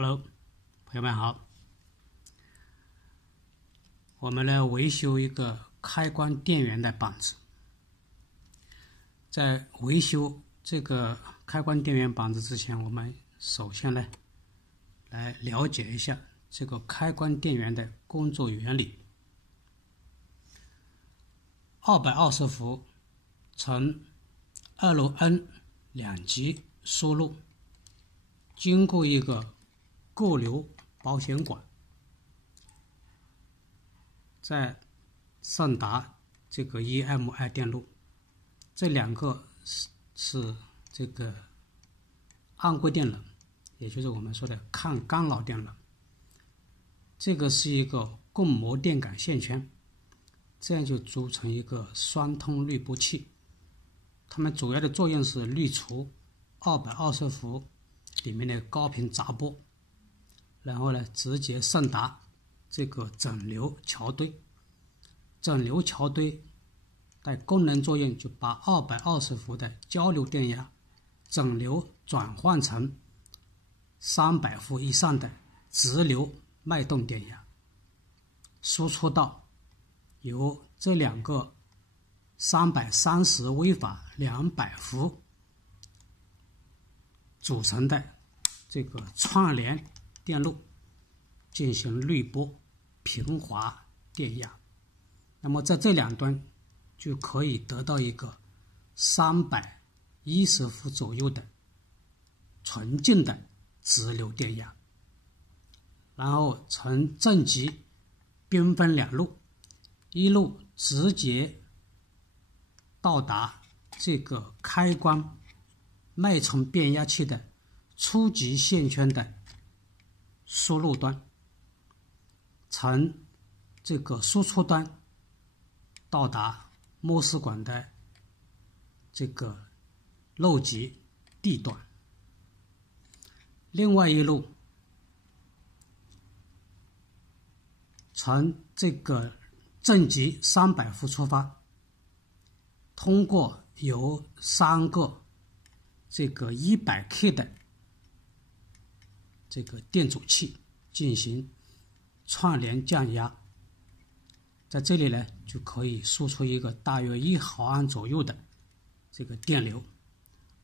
Hello， 朋友们好。我们来维修一个开关电源的板子。在维修这个开关电源板子之前，我们首先呢来了解一下这个开关电源的工作原理。220伏乘2路 N 两极输入，经过一个过流保险管，再上达这个 EMI 电路，这两个是这个暗规电冷，也就是我们说的抗干扰电冷。这个是一个共膜电感线圈，这样就组成一个双通滤波器。它们主要的作用是滤除220伏里面的高频杂波，然后呢直接上达这个整流桥堆。整流桥堆的功能作用就把220伏的交流电压整流转换成300伏以上的直流脉动电压，输出到由这两个330微法200伏组成的这个串联电路进行滤波平滑电压。那么在这两端就可以得到一个310伏左右的纯净的直流电压，然后呈正极兵分两路，一路直接到达这个开关脉冲变压器的初级线圈的输入端，呈这个输出端到达摸丝管的这个漏极 D 端。另外一路从这个正极300伏出发，通过由3个这个100K 的这个电阻器进行串联降压，在这里呢就可以输出一个大约1毫安左右的这个电流，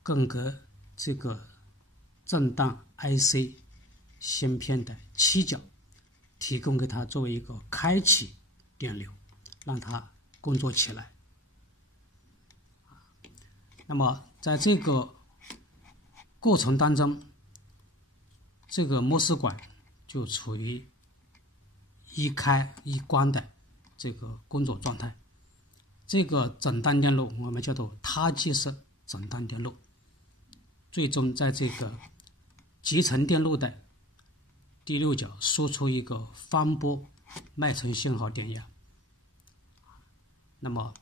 更给这个震荡 IC 芯片的七角提供给它作为一个开启电流，让它工作起来。那么在这个过程当中，这个摸丝管就处于一开一关的这个工作状态。这个整档电路我们叫做他极式整档电路，最终在这个集成电路的第六角输出一个方波脉冲信号电压。那么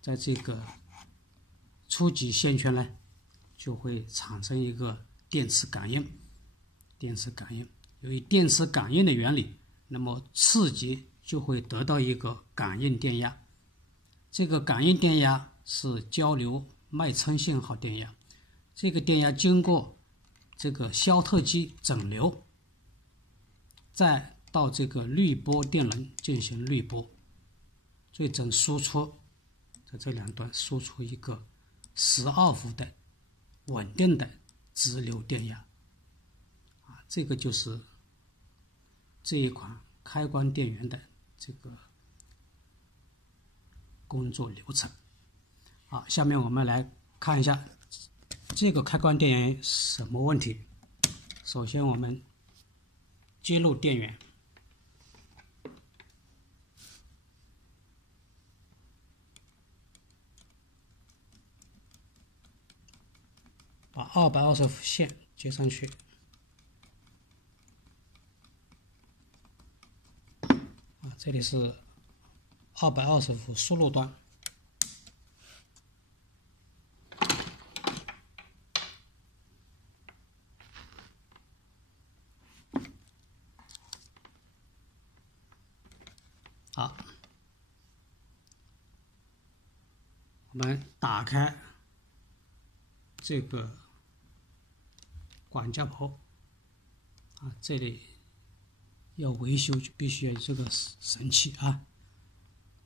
在这个初级线圈呢就会产生一个电磁感应。由于电磁感应的原理，那么次级就会得到一个感应电压。这个感应电压是交流脉冲信号电压，这个电压经过这个肖特基整流，再到这个滤波电能进行滤波，最终输出在这两端输出一个12伏的稳定的直流电压。这个就是这一款开关电源的这个工作流程。好，下面我们来看一下这个开关电源什么问题。首先我们接入电源，把220伏线接上去，这里是220伏输入端，好，我们打开这个管架婆，啊，这里要维修就必须要有这个神器啊。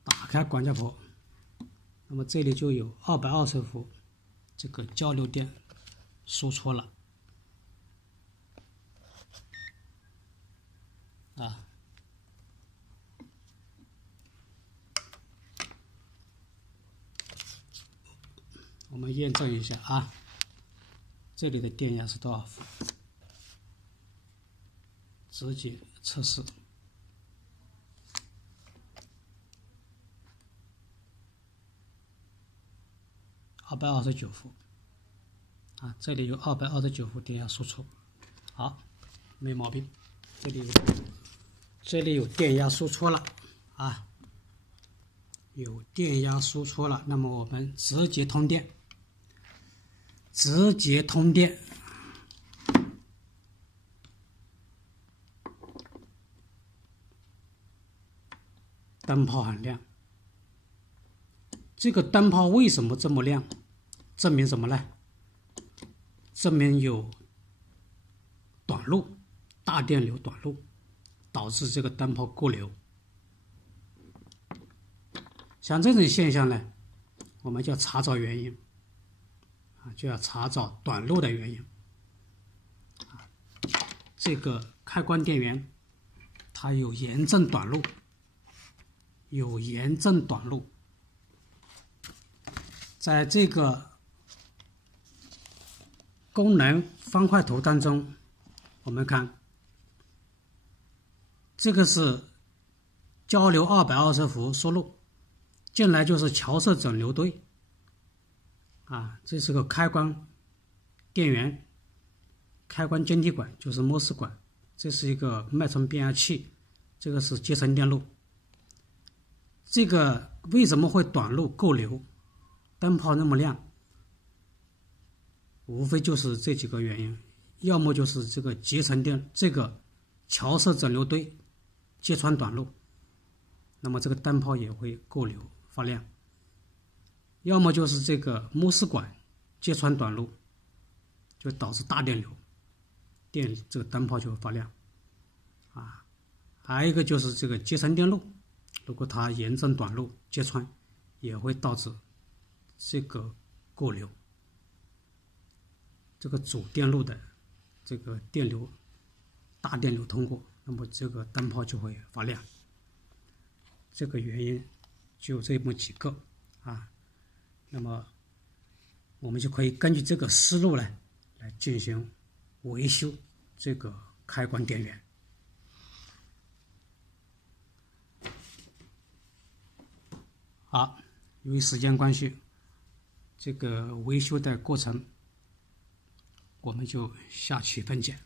打开管家婆，那么这里就有220伏这个交流电输出了啊。我们验证一下啊，这里的电压是多少伏？直接测试。229伏啊，这里有229伏电压输出，好，没毛病。这里有电压输出了啊，有电压输出了，那么我们直接通电，灯泡很亮。这个灯泡为什么这么亮？证明什么呢？证明有短路，大电流短路，导致这个灯泡过流。像这种现象呢，我们就要查找原因啊，就要查找短路的原因啊。这个开关电源它有严重短路，在这个功能方块图当中，我们看这个是交流220伏输入，进来就是桥式整流堆啊，这是个开关电源，开关晶体管就是摩斯管，这是一个脉冲变压器，这个是集成电路。这个为什么会短路过流，灯泡那么亮？无非就是这几个原因，要么就是这个集成电这个桥式整流堆揭穿短路，那么这个灯泡也会过流发亮；要么就是这个摩斯管揭穿短路，就导致大电流，这个灯泡就会发亮啊。还有一个就是这个集成电路，如果它严重短路揭穿，也会导致这个过流。这个主电路的这个电流大电流通过，那么这个灯泡就会发亮。这个原因就这么几个啊，那么我们就可以根据这个思路呢来进行维修这个开关电源。好，由于时间关系，这个维修的过程我们就下期分解。